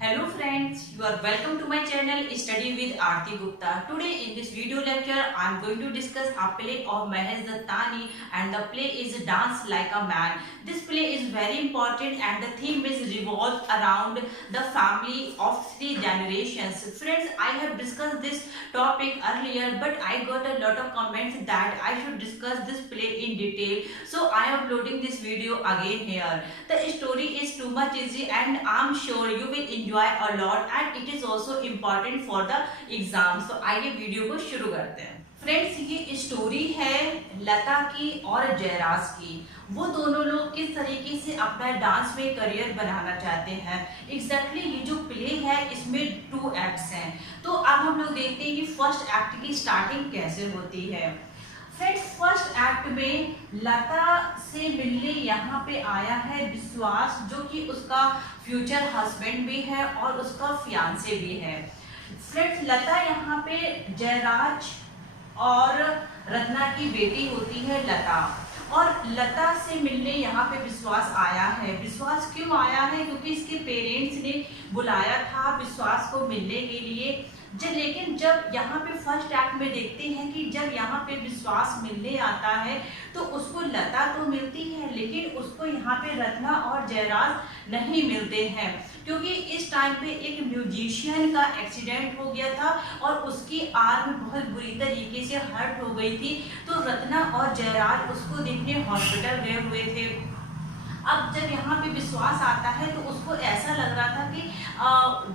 Hello friends, you are welcome to my channel Study with Aarti Gupta. Today in this video lecture, I am going to discuss a play of Mahesh Dattani and the play is Dance Like a Man. This play is very important and the theme is revolved around the family of three generations. Friends, I have discussed this topic earlier but I got a lot of comments that I should discuss this play in detail. So I am uploading this video again here. The story is too much easy and I am sure you will enjoy a lot and it is also important for the exam. So आइए video को शुरू करते हैं। Friends, ये story है लता की और जयराज की। वो दोनों लोग किस तरीके से अपना डांस में करियर बनाना चाहते हैं। एग्जैक्टली ये जो प्ले है इसमें 2 एक्ट्स हैं। तो अब हम लोग देखते हैं कि फर्स्ट एक्ट की स्टार्टिंग कैसे होती है। फ्रेंड्स, फर्स्ट एक्ट में लता से मिलने यहाँ पे आया है विश्वास, जो कि उसका फ्यूचर हस्बैंड भी है और उसका फियांसे भी है। फ्रेंड्स, लता यहाँ पे जयराज और रत्ना की बेटी होती है लता, और लता से मिलने यहाँ पे विश्वास आया है। विश्वास क्यों आया है? क्योंकि इसके पेरेंट्स ने बुलाया था विश्वास को मिलने के लिए। लेकिन जब यहाँ पे फर्स्ट एक्ट में देखते हैं कि जब यहाँ पे विश्वास मिलने आता है तो उसको लता तो मिलती है लेकिन उसको यहाँ पे रत्ना और जयराज नहीं मिलते हैं, क्योंकि इस टाइम पे एक म्यूजिशियन का एक्सीडेंट हो गया था और उसकी आर्म बहुत बुरी तरीके से हर्ट हो गई थी। तो रत्ना और जयराज उसको देखने हॉस्पिटल गए हुए थे। अब जब यहाँ पे विश्वास आता है तो उसको ऐसा लग रहा था कि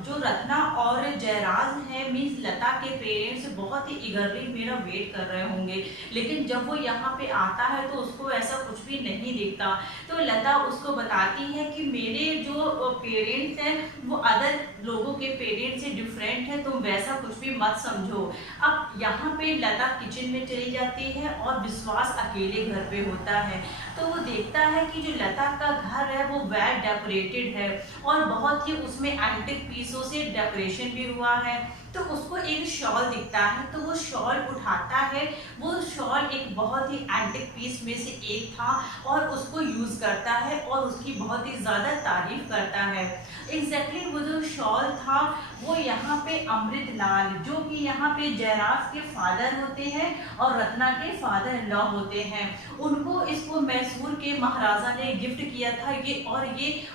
जो रत्ना और जयराज है मीन्स लता के पेरेंट्स बहुत ही ईगरली मेरा वेट कर रहे होंगे, लेकिन जब वो यहाँ पे आता है तो उसको ऐसा कुछ भी नहीं दिखता। तो लता उसको बताती है कि मेरे जो पेरेंट्स हैं वो अदर लोगों के पेरेंट्स से डिफरेंट है, तुम वैसा कुछ भी मत समझो। अब यहाँ पे लता किचन में चली जाती है और विश्वास अकेले घर पे होता है। तो वो देखता है कि जो लता का घर है वो वेल डेकोरेटेड है और बहुत ही उसमें एंटिक पीसों से डेकोरेशन भी हुआ है। तो उसको एक शॉल दिखता है तो वो शॉल उठाता है। वो शॉल एक बहुत ही एंटिक पीस में से एक था और उसको यूज करता है और उसकी बहुत ही ज्यादा तारीफ करता है। एग्जैक्टली वो जो शॉल था वो यहाँ पे अमृतलाल, जो कि यहाँ पे जयराज के फादर होते हैं और रत्ना के फादर इन लॉ होते हैं, उनको इसको मैसूर के महाराजा ने गिफ्ट किया था ये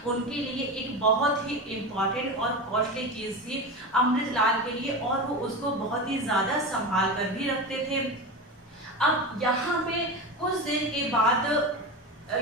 उनके लिए एक बहुत ही इम्पोर्टेंट और कॉस्टली चीज थी अमृतलाल के लिए, और वो उसको बहुत ही ज्यादा संभाल कर भी रखते थे। अब यहाँ पे कुछ देर के बाद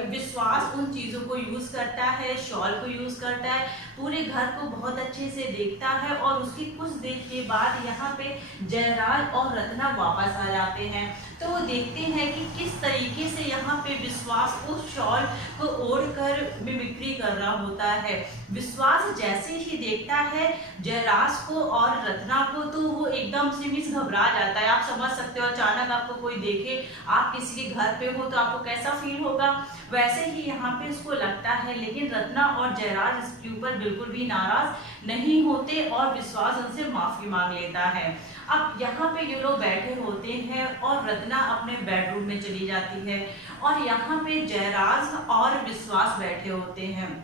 विश्वास उन चीजों को यूज करता है, शॉल को यूज करता है, पूरे घर को बहुत अच्छे से देखता है और उसकी कुछ देर के बाद यहाँ पे जयराज और रत्ना वापस आ जाते हैं। तो वो देखते हैं कि किस तरीके से यहाँ पे विश्वास उस शॉल को ओढ़कर मिमिक्री कर रहा होता है। विश्वास जैसे ही देखता है जयराज को और रत्ना को तो वो एकदम से मिस घबरा जाता है। आप समझ सकते हो, अचानक आपको कोई देखे, आप किसी के घर पे हो तो आपको कैसा फील होगा, वैसे ही यहाँ पे उसको लगता है। लेकिन रत्ना और जयराज इसके ऊपर बिल्कुल भी नाराज नहीं होते और विश्वास उनसे माफी मांग लेता है। अब यहाँ पे ये लोग बैठे होते हैं और रत्ना अपने बेडरूम में चली जाती है और यहाँ पे जयराज और विश्वास बैठे होते हैं।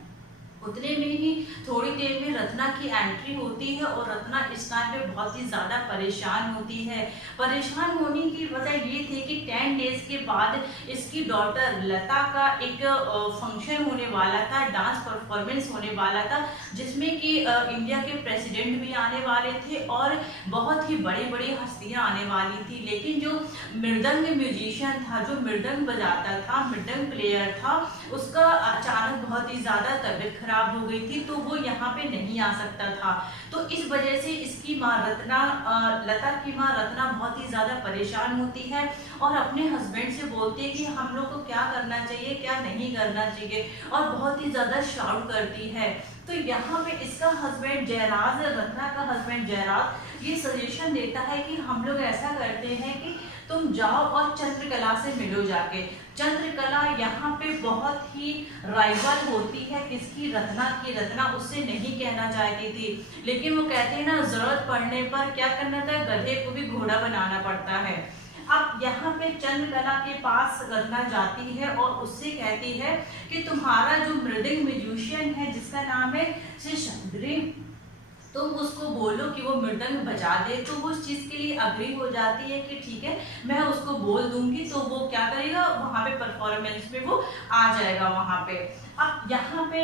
उतने में ही थोड़ी देर में रत्ना की एंट्री होती है और रत्ना इस टाइम पे बहुत ही ज़्यादा परेशान होती है। परेशान होने की वजह ये थी कि 10 डेज के बाद इसकी डॉटर लता का एक फंक्शन होने वाला था, डांस परफॉर्मेंस होने वाला था, जिसमें कि इंडिया के प्रेसिडेंट भी आने वाले थे और बहुत ही बड़ी बड़ी हस्तियाँ आने वाली थी। लेकिन जो मृदंग म्यूजिशियन था, जो मृदंग बजाता था, मृदंग प्लेयर था, उसका अचानक बहुत ही ज़्यादा तबीयत खराब हो गई थी तो वो यहाँ पे नहीं आ सकता था। तो इस वजह से इसकी माँ रत्ना, लता की माँ रत्ना बहुत ही ज्यादा परेशान होती है और अपने हस्बैंड से बोलती है कि हम लोग को क्या करना चाहिए क्या नहीं करना चाहिए, और बहुत ही ज्यादा शाउट करती है। तो यहाँ पे इसका हस्बैंड जयराज, रत्ना का हस्बैंड जयराज ये सजेशन देता है कि हम लोग ऐसा करते हैं कि तुम जाओ और चंद्रकला से मिलो जाके। चंद्रकला यहाँ पे बहुत ही राइवल होती है किसकी, रत्ना की। रत्ना उससे नहीं कहना चाहती थी लेकिन वो कहते हैं ना, जरूरत पड़ने पर क्या करना था, गधे को भी घोड़ा बनाना पड़ता है। अब यहाँ पे चंद्रकला के पास रत्ना जाती है और उससे कहती है कि तुम्हारा जो मृदंग म्यूजिशियन है जिसका नाम है शेषाद्री, तुम उसको बोलो कि वो मृदंग बजा दे, तो वो उस चीज़ के लिए अग्री हो जाती है कि ठीक है मैं उसको बोल दूंगी, तो वो क्या करेगा वहाँ पे परफॉर्मेंस में वो आ जाएगा वहाँ पे। अब यहाँ पे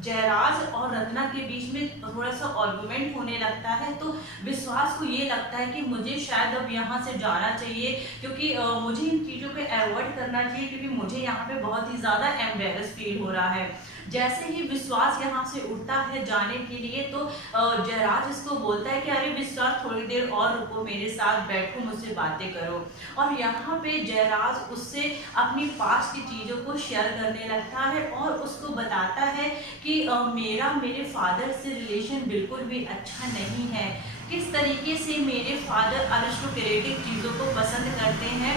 जयराज और रत्ना के बीच में थोड़ा सा आर्गुमेंट होने लगता है, तो विश्वास को ये लगता है कि मुझे शायद अब यहाँ से जाना चाहिए, क्योंकि मुझे इन चीज़ों को अवॉइड करना चाहिए, क्योंकि मुझे यहाँ पे बहुत ही ज़्यादा एम्बेरस फील हो रहा है। जैसे ही विश्वास यहाँ से उठता है जाने के लिए, तो जयराज इसको बोलता है कि अरे विश्वास थोड़ी देर और रुको, मेरे साथ बैठो, मुझसे बातें करो। और यहाँ पे जयराज उससे अपनी पास्ट की चीज़ों को शेयर करने लगता है और उसको बताता है कि मेरा मेरे फादर से रिलेशन बिल्कुल भी अच्छा नहीं है, किस तरीके से मेरे फादर अरिस्टोक्रेटिक चीज़ों को पसंद करते हैं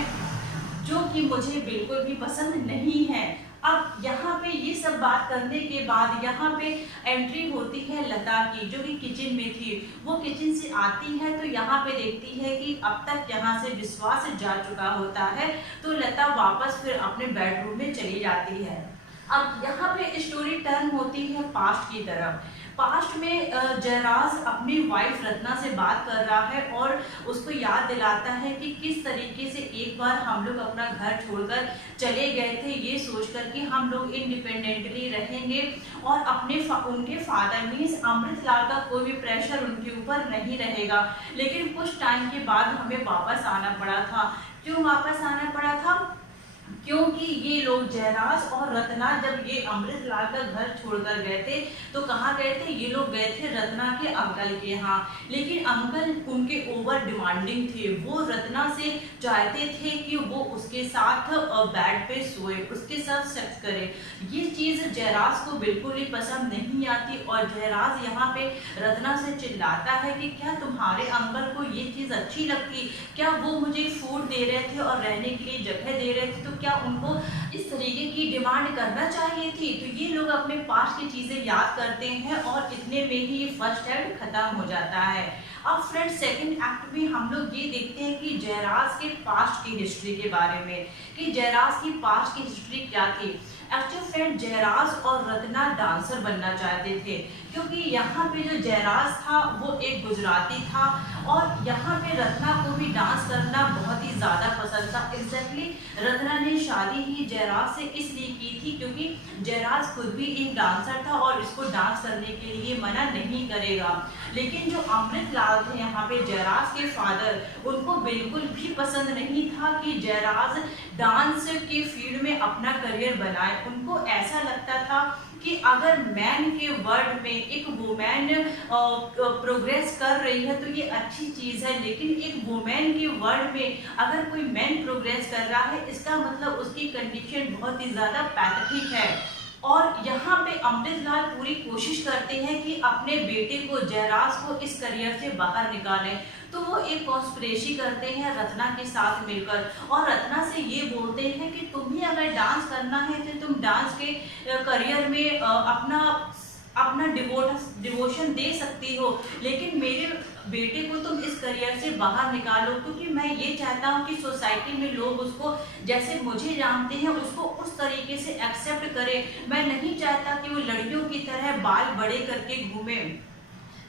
जो कि मुझे बिल्कुल भी पसंद नहीं है। अब यहाँ पे ये सब बात करने के बाद यहाँ पे एंट्री होती है लता की, जो कि किचन में थी। वो किचन से आती है तो यहाँ पे देखती है कि अब तक यहाँ से विश्वास जा चुका होता है, तो लता वापस फिर अपने बेडरूम में चली जाती है। अब यहाँ पे स्टोरी टर्न होती है पास्ट की तरफ। पास्ट में जयराज अपनी वाइफ रत्ना से बात कर रहा है और उसको याद दिलाता है कि किस तरीके से एक बार हम लोग अपना घर छोड़कर चले गए थे, ये सोचकर कि हम लोग इंडिपेंडेंटली रहेंगे और उनके फादर मीन्स अमृतलाल का कोई भी प्रेशर उनके ऊपर नहीं रहेगा। लेकिन कुछ टाइम के बाद हमें वापस आना पड़ा था। क्यों वापस आना पड़ा था? क्योंकि ये लोग जयराज और रत्ना जब ये अमृतलाल का घर छोड़कर गए थे, तो कहाँ गए थे? ये लोग गए थे रत्ना के अंकल के यहाँ। लेकिन अंकल उनके ओवर डिमांडिंग थे, वो रत्ना से चाहते थे कि वो उसके साथ बेड पे सोए, उसके साथ सेक्स करे। ये चीज़ जयराज को बिल्कुल ही पसंद नहीं आती और जयराज यहाँ पे रत्ना से चिल्लाता है कि क्या तुम्हारे अंकल को ये चीज़ अच्छी लगती? क्या वो मुझे फूड दे रहे थे और रहने के लिए जगह दे रहे थे, तो क्या उनको इस तरीके की डिमांड करना चाहिए थी? तो ये लोग अपने पास्ट की चीजें याद करते हैं और इतने में ही ये फर्स्ट एक्ट खत्म हो जाता है। अब फ्रेंड्स सेकंड एक्ट में हम लोग ये देखते हैं कि जयराज के पास्ट की हिस्ट्री के बारे में, कि जयराज की पास्ट की हिस्ट्री क्या थी। एक्चुअली फ्रेंड जयराज और रत्ना डांसर बनना चाहते थे, क्योंकि यहाँ पे जो जयराज था वो एक गुजराती था और यहाँ पे रत्ना को भी डांस करना बहुत ही ज़्यादा पसंद था। एग्जैक्टली रत्ना ने शादी ही जयराज से इसलिए की थी क्योंकि जयराज खुद भी एक डांसर था और इसको डांस करने के लिए मना नहीं करेगा। लेकिन जो अमृतलाल थे यहाँ पे जयराज के फादर, उनको बिल्कुल भी पसंद नहीं था कि जयराज डांस के फील्ड में अपना करियर बनाए। उनको ऐसा लगता था कि अगर मैन के वर्ल्ड में एक वुमेन प्रोग्रेस कर रही है तो ये अच्छी चीज़ है, लेकिन एक वुमेन के वर्ल्ड में अगर कोई मैन प्रोग्रेस कर रहा है इसका मतलब उसकी कंडीशन बहुत ही ज़्यादा पैथेटिक है। और यहाँ पे अमृतलाल पूरी कोशिश करते हैं कि अपने बेटे को जयराज को इस करियर से बाहर निकालें, तो वो एक कॉन्स्पिरेसी करते हैं रत्ना के साथ मिलकर और रत्ना से ये बोलते हैं कि तुम्हें अगर डांस करना है तो तुम डांस के करियर में अपना डिवोशन दे सकती हो, लेकिन मेरे बेटे को तुम इस करियर से बाहर निकालो, क्योंकि मैं ये चाहता हूँ कि सोसाइटी में लोग उसको जैसे मुझे जानते हैं उसको उस तरीके से एक्सेप्ट करें। मैं नहीं चाहता कि वो लड़कियों की तरह बाल बड़े करके घूमे,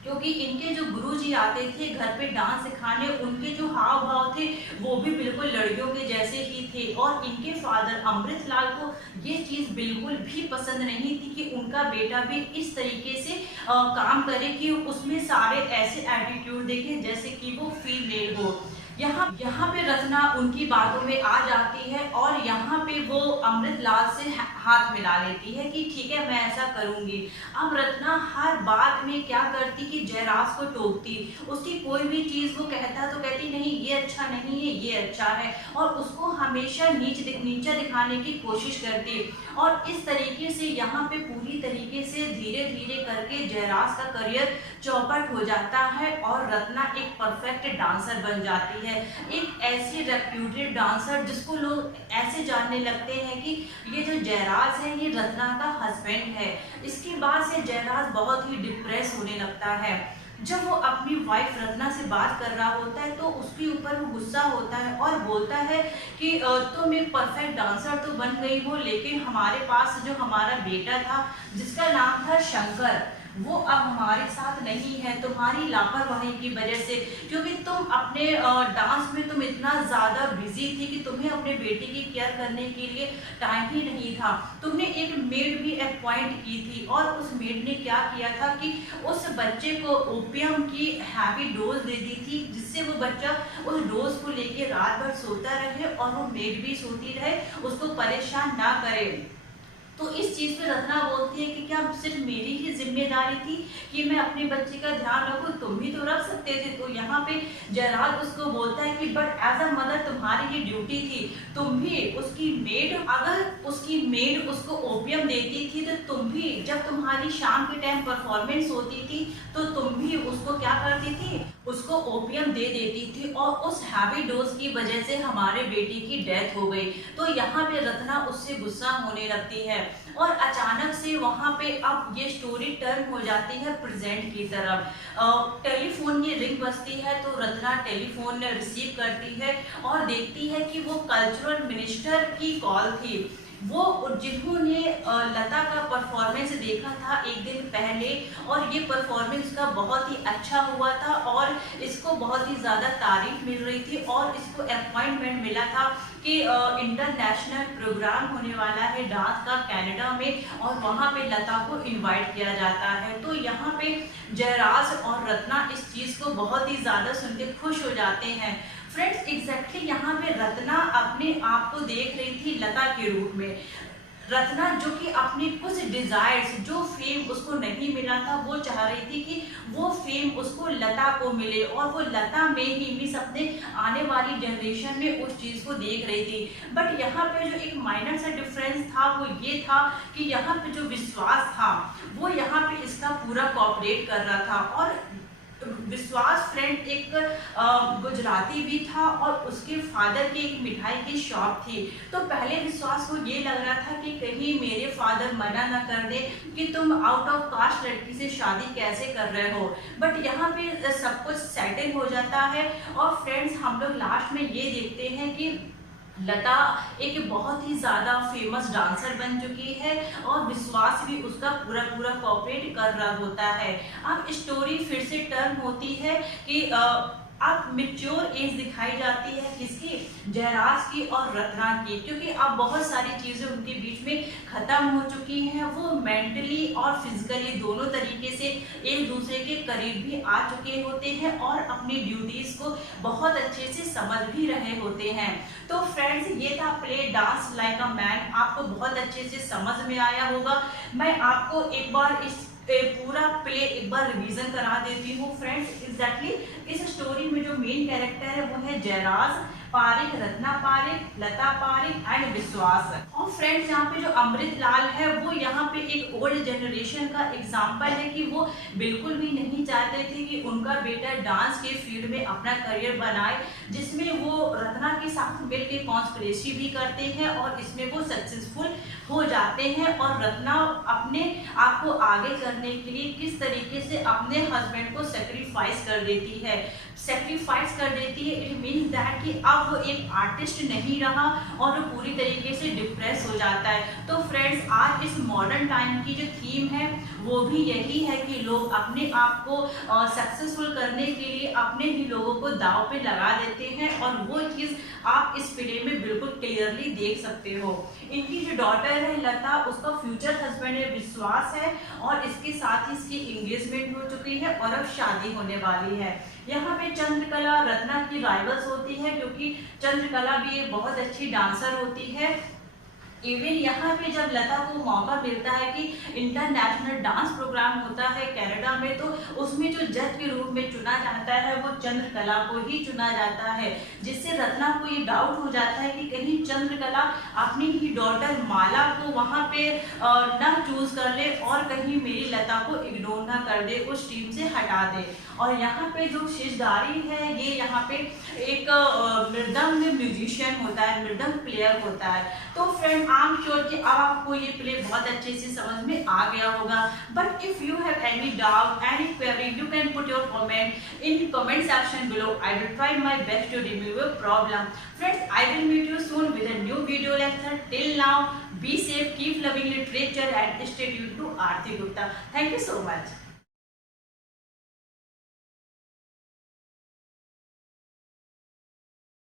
क्योंकि इनके जो गुरुजी आते थे घर पे डांस सिखाने, उनके जो हाव भाव थे वो भी बिल्कुल लड़कियों के जैसे ही थे और इनके फादर अमृतलाल को ये चीज़ बिल्कुल भी पसंद नहीं थी कि उनका बेटा भी इस तरीके से काम करे कि उसमें सारे ऐसे एटीट्यूड देखे जैसे कि वो फीमेल हो। यहाँ पे रत्ना उनकी बातों में आ जाती है और यहाँ पे वो अमृतलाल से हाथ मिला लेती है कि ठीक है मैं ऐसा करूँगी। अब रत्ना हर बात में क्या करती कि जयराज को टोकती, उसकी कोई भी चीज़ वो कहता तो कहती नहीं ये अच्छा नहीं है ये अच्छा है, और उसको हमेशा नीचा दिखाने की कोशिश करती। और इस तरीके से यहाँ पे पूरी तरीके से धीरे धीरे करके जयराज का करियर चौपट हो जाता है और रत्ना एक परफेक्ट डांसर बन जाती है, एक ऐसी रेप्यूटेड डांसर जिसको लोग ऐसे जानने लगते हैं कि ये जो जयराज है ये रत्ना का हस्बैंड है। इसके बाद से जयराज बहुत ही डिप्रेस होने लगता है। जब वो अपनी वाइफ रत्ना से बात कर रहा होता है तो उसके ऊपर वो गुस्सा होता है और बोलता है कि तुम एक परफेक्ट डांसर तो बन गई हो, लेकिन हमारे पास जो हमारा बेटा था जिसका नाम था शंकर, वो अब हमारे साथ नहीं है तुम्हारी लापरवाही की वजह से, क्योंकि तुम अपने डांस में तुम इतना ज़्यादा बिजी थी कि तुम्हें अपने बेटे की केयर करने के लिए टाइम ही नहीं था। तुमने एक मेड भी अपॉइंट की थी और उस मेड ने क्या किया था कि उस बच्चे को ओपियम की हैवी डोज दे दी थी, जिससे वो बच्चा उस डोज को लेके रात भर सोता रहे और वो मेड भी सोती रहे, उसको परेशान ना करे। तो इस चीज पे रत्ना बोलती है कि क्या सिर्फ मेरी ही जिम्मेदारी थी कि मैं अपने बच्चे का ध्यान रखूं, तुम भी तो रख सकते थे। तो यहाँ पे जयराज उसको बोलता है कि बट एज अ मदर तुम्हारी ये ड्यूटी थी, तुम भी उसकी मेड, अगर उसकी मेड उसको ओपियम देती थी तो तुम भी जब तुम्हारी शाम के टाइम परफॉर्मेंस होती थी तो तुम भी उसको क्या करती थी, उसको ओपियम दे देती थी और उस हैवी डोज की वजह से हमारे बेटी की डेथ हो गई। तो यहाँ पे रत्ना उससे गुस्सा होने लगती है और अचानक से वहां पे अब ये स्टोरी टर्न हो जाती है प्रेजेंट की तरफ। टेलीफोन की रिंग बजती है तो रत्ना टेलीफोन रिसीव करती है और देखती है कि वो कल्चरल मिनिस्टर की कॉल थी, वो जिन्होंने लता का परफॉर्मेंस देखा था एक दिन पहले और ये परफॉर्मेंस का बहुत ही अच्छा हुआ था और इसको बहुत ही ज़्यादा तारीफ मिल रही थी और इसको अपॉइंटमेंट मिला था कि इंटरनेशनल प्रोग्राम होने वाला है डांस का कनाडा में और वहाँ पे लता को इनवाइट किया जाता है। तो यहाँ पे जयराज और रत्ना इस चीज़ को बहुत ही ज़्यादा सुन के खुश हो जाते हैं। फ्रेंड्स एग्जैक्टली यहाँ पे रत्ना अपने आप को देख रही थी लता के रूप में। रत्ना जो कि अपने कुछ डिजायर्स, जो फेम उसको नहीं मिला था, वो चाह रही थी कि वो फेम उसको लता को मिले और वो लता में ही मिस अपने आने वाली जनरेशन में उस चीज को देख रही थी। बट यहाँ पे जो एक माइनर सा डिफरेंस था वो ये था कि यहाँ पे जो विश्वास था वो यहाँ पे इसका पूरा कोऑपरेट कर रहा था। और विश्वास फ्रेंड एक गुजराती भी था और उसके फादर की एक मिठाई की शॉप थी। तो पहले विश्वास को ये लग रहा था कि कहीं मेरे फादर मना ना कर दे कि तुम आउट ऑफ कास्ट लड़की से शादी कैसे कर रहे हो। बट यहाँ पे सब कुछ सेटल हो जाता है और फ्रेंड्स हम लोग लास्ट में ये देखते हैं कि लता एक बहुत ही ज़्यादा फेमस डांसर बन चुकी है और विश्वास भी उसका पूरा पूरा कोऑपरेट कर रहा होता है। अब स्टोरी फिर से टर्न होती है कि अब मेच्योर एज दिखाई जाती है किसकी, जयराज की और रत्ना की, क्योंकि अब बहुत सारी चीज़ें उनके बीच में ख़त्म हो चुकी हैं। वो मेंटली और फिजिकली दोनों तरीके से एक दूसरे के करीब भी आ चुके होते हैं और अपनी ड्यूटीज़ को बहुत अच्छे से समझ भी रहे होते हैं। तो फ्रेंड्स ये था play dance like a man, आपको बहुत अच्छे से समझ में आया होगा। मैं आपको एक बार इस पूरा प्ले एक बार रिवीजन करा देती हूँ। फ्रेंड्स एग्जैक्टली इस स्टोरी में जो मेन कैरेक्टर है वो है जयराज पारिक, रत्ना पारिक, लता पारिक एंड विश्वास। और फ्रेंड्स यहाँ पे जो अमृत लाल है वो यहाँ पे एक ओल्ड जनरेशन का एग्जाम्पल है कि वो बिल्कुल भी नहीं चाहते थे कि उनका बेटा डांस के फील्ड में अपना करियर बनाए, जिसमें वो रत्ना के साथ मिलकर कॉन्स्पिरेसी भी करते हैं और इसमें वो सक्सेसफुल हो जाते हैं। और रत्ना अपने आप को आगे करने के लिए किस तरीके से अपने हस्बैंड को सेक्रीफाइस कर देती है, सेक्रीफाइस कर देती है। इट मीन्स दैट कि अब वो एक आर्टिस्ट नहीं रहा और वो पूरी तरीके से डिप्रेस हो जाता है। तो फ्रेंड्स आज इस मॉडर्न टाइम की जो थीम है वो भी यही है कि लोग अपने आप को सक्सेसफुल करने के लिए अपने ही लोगों को दांव पे लगा देते हैं और वो चीज़ आप इस प्ले में बिल्कुल क्लियरली देख सकते हो। इनकी जो डॉटर है लता, उसका फ्यूचर हस्बैंड है विश्वास है और इसके साथ ही इसकी एंगेजमेंट हो चुकी है और अब शादी होने वाली है। यहाँ पे चंद्रकला रत्ना की राइवल्स होती है क्योंकि चंद्रकला भी एक बहुत अच्छी डांसर होती है। इवन यहाँ पे जब लता को मौका मिलता है कि इंटरनेशनल डांस प्रोग्राम होता है कनाडा में, तो उसमें जो जज के रूप में चुना जाता है वो चंद्रकला को ही चुना जाता है, जिससे रत्ना को ये डाउट हो जाता है कि कहीं चंद्रकला अपनी ही डॉटर माला को वहाँ पे न चूज कर ले और कहीं मेरी लता को इग्नोर ना कर दे, उस टीम से हटा दे। और यहाँ पे जो शेषधारी है ये यहाँ पे एक मृदंग म्यूजिशियन होता है, मृदंग प्लेयर होता है। तो फ्रेंड आई एम श्योर कि अब आपको ये प्ले बहुत अच्छे से समझ में आ गया होगा। But if you have any doubt, any query, you can put your comment in comment section below. I will try my best to remove your problem. Friends I will meet you soon with a new video lecture. Till now Be safe, keep loving literature and stay tuned to Aarti Gupta. Thank you so much.